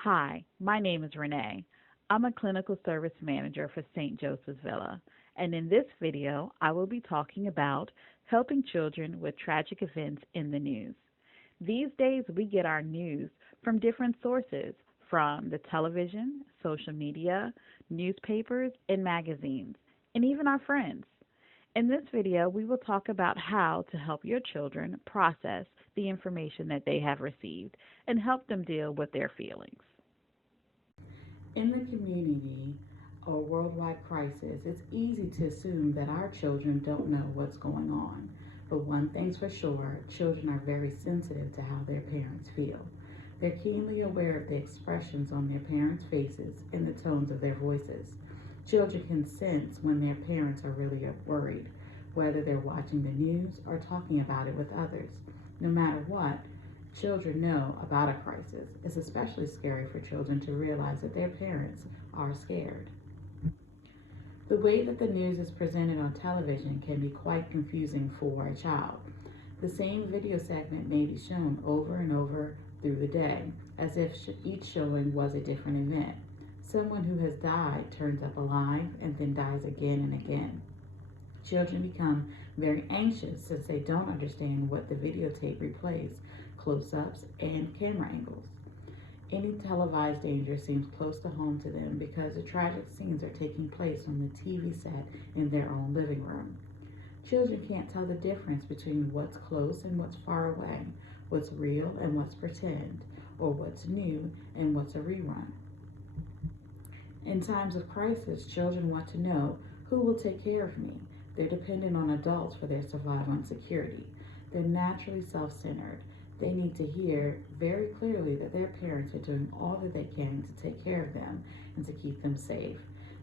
Hi, my name is Renee. I'm a clinical service manager for St. Joseph's Villa, and in this video, I will be talking about helping children with tragic events in the news. These days, we get our news from different sources, from the television, social media, newspapers, and magazines, and even our friends. In this video, we will talk about how to help your children process the information that they have received and help them deal with their feelings. In the community or worldwide crisis, it's easy to assume that our children don't know what's going on. But one thing's for sure, children are very sensitive to how their parents feel. They're keenly aware of the expressions on their parents' faces and the tones of their voices. Children can sense when their parents are really worried, whether they're watching the news or talking about it with others. No matter what, children know about a crisis. It's especially scary for children to realize that their parents are scared. The way that the news is presented on television can be quite confusing for a child. The same video segment may be shown over and over through the day, as if each showing was a different event. Someone who has died turns up alive and then dies again and again. Children become very anxious since they don't understand what the videotape replays, close ups, and camera angles. Any televised danger seems close to home to them because the tragic scenes are taking place on the TV set in their own living room. Children can't tell the difference between what's close and what's far away, what's real and what's pretend, or what's new and what's a rerun. In times of crisis, children want to know who will take care of me. They're dependent on adults for their survival and security. They're naturally self centered. They need to hear very clearly that their parents are doing all that they can to take care of them and to keep them safe.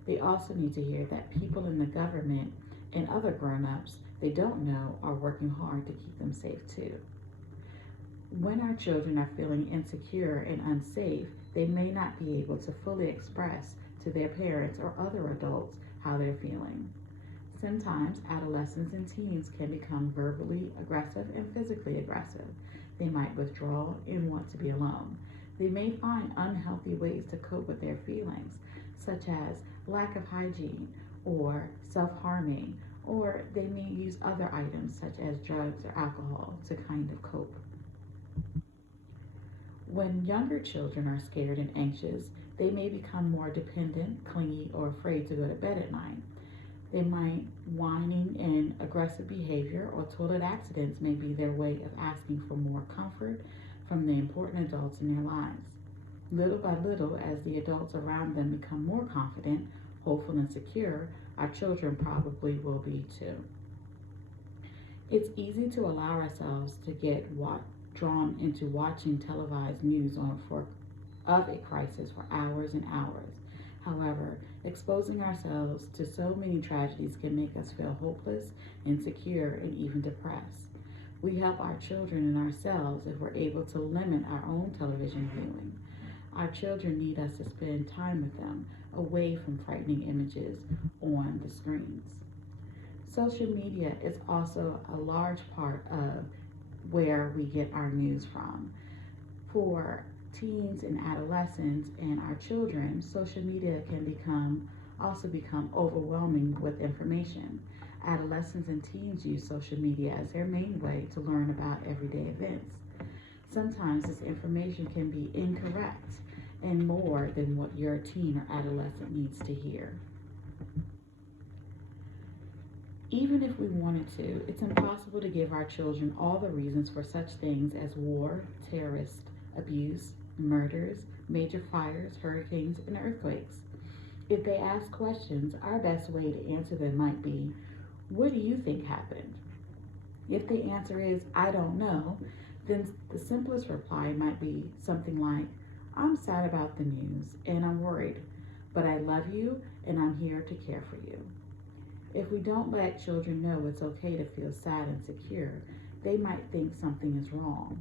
They also need to hear that people in the government and other grown ups they don't know are working hard to keep them safe too. When our children are feeling insecure and unsafe, they may not be able to fully express to their parents or other adults how they're feeling. Sometimes adolescents and teens can become verbally aggressive and physically aggressive. They might withdraw and want to be alone. They may find unhealthy ways to cope with their feelings, such as lack of hygiene or self harming, or they may use other items such as drugs or alcohol to kind of cope. When younger children are scared and anxious, they may become more dependent, clingy, or afraid to go to bed at night. They might whining and aggressive behavior or toilet accidents may be their way of asking for more comfort from the important adults in their lives. Little by little, as the adults around them become more confident, hopeful, and secure, our children probably will be too. It's easy to allow ourselves to get drawn into watching televised news of a crisis for hours and hours. However, exposing ourselves to so many tragedies can make us feel hopeless, insecure, and even depressed. We help our children and ourselves if we're able to limit our own television viewing. Our children need us to spend time with them, away from frightening images on the screens. Social media is also a large part of where we get our news from. For teens and adolescents and our children, social media can become overwhelming with information. Adolescents and teens use social media as their main way to learn about everyday events. Sometimes this information can be incorrect and more than what your teen or adolescent needs to hear. Even if we wanted to, it's impossible to give our children all the reasons for such things as war, terrorist abuse, murders, major fires, hurricanes, and earthquakes. If they ask questions, our best way to answer them might be, "What do you think happened?" If the answer is, "I don't know," then the simplest reply might be something like, "I'm sad about the news and I'm worried, but I love you and I'm here to care for you." If we don't let children know it's okay to feel sad and secure, they might think something is wrong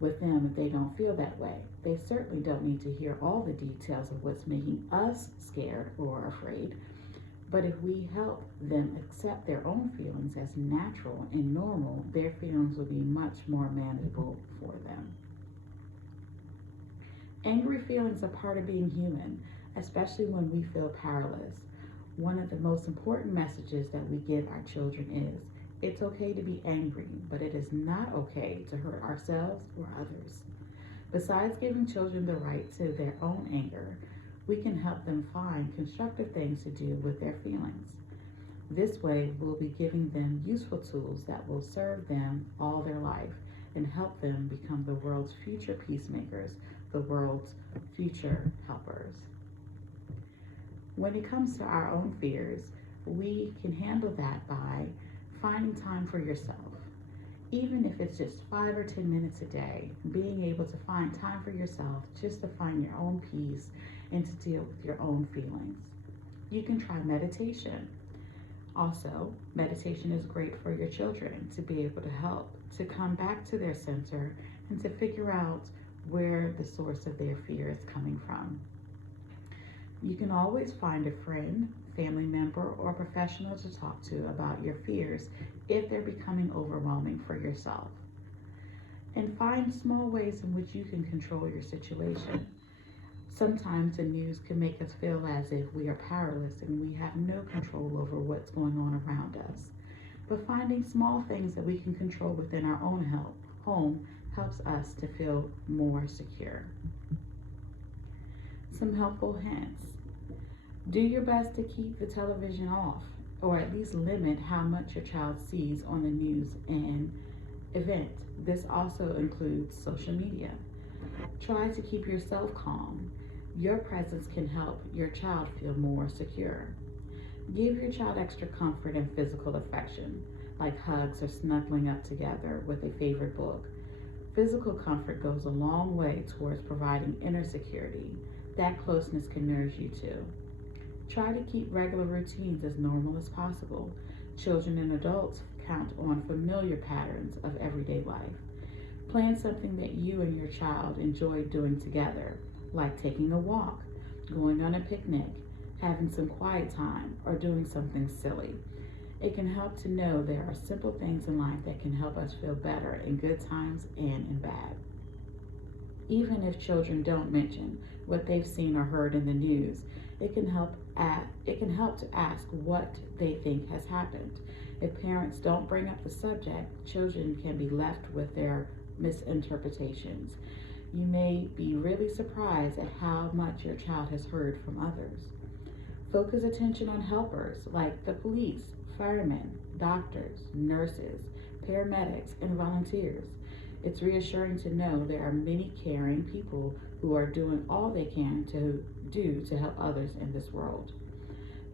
with them if they don't feel that way. They certainly don't need to hear all the details of what's making us scared or afraid. But if we help them accept their own feelings as natural and normal, their feelings will be much more manageable for them. Angry feelings are part of being human, especially when we feel powerless. One of the most important messages that we give our children is it's okay to be angry, but it is not okay to hurt ourselves or others. Besides giving children the right to their own anger, we can help them find constructive things to do with their feelings. This way, we'll be giving them useful tools that will serve them all their life and help them become the world's future peacemakers, the world's future helpers. When it comes to our own fears, we can handle that by finding time for yourself. Even if it's just 5 or 10 minutes a day, being able to find time for yourself just to find your own peace and to deal with your own feelings. You can try meditation. Also, meditation is great for your children to be able to help to come back to their center and to figure out where the source of their fear is coming from. You can always find a friend, family member, or professional to talk to about your fears if they're becoming overwhelming for yourself. And find small ways in which you can control your situation. Sometimes the news can make us feel as if we are powerless and we have no control over what's going on around us. But finding small things that we can control within our own home helps us to feel more secure. Some helpful hints. Do your best to keep the television off, or at least limit how much your child sees on the news and event. This also includes social media. Try to keep yourself calm. Your presence can help your child feel more secure. Give your child extra comfort and physical affection, like hugs or snuggling up together with a favorite book. Physical comfort goes a long way towards providing inner security. That closeness can nourish you too. Try to keep regular routines as normal as possible. Children and adults count on familiar patterns of everyday life. Plan something that you and your child enjoy doing together, like taking a walk, going on a picnic, having some quiet time, or doing something silly. It can help to know there are simple things in life that can help us feel better in good times and in bad. Even if children don't mention what they've seen or heard in the news, it can help to ask what they think has happened. If parents don't bring up the subject, children can be left with their misinterpretations. You may be really surprised at how much your child has heard from others. Focus attention on helpers like the police, firemen, doctors, nurses, paramedics, and volunteers. It's reassuring to know there are many caring people who are doing all they can to do to help others in this world.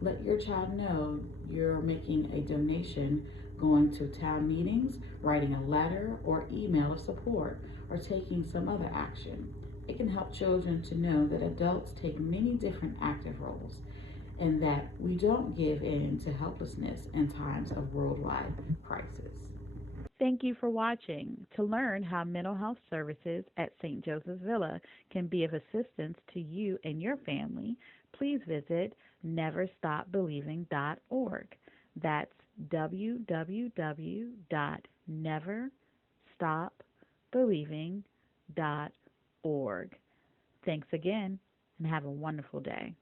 Let your child know you're making a donation, going to town meetings, writing a letter or email of support, or taking some other action. It can help children to know that adults take many different active roles and that we don't give in to helplessness in times of worldwide crisis. Thank you for watching. To learn how mental health services at St. Joseph's Villa can be of assistance to you and your family, please visit neverstopbelieving.org. That's www.neverstopbelieving.org. Thanks again and have a wonderful day.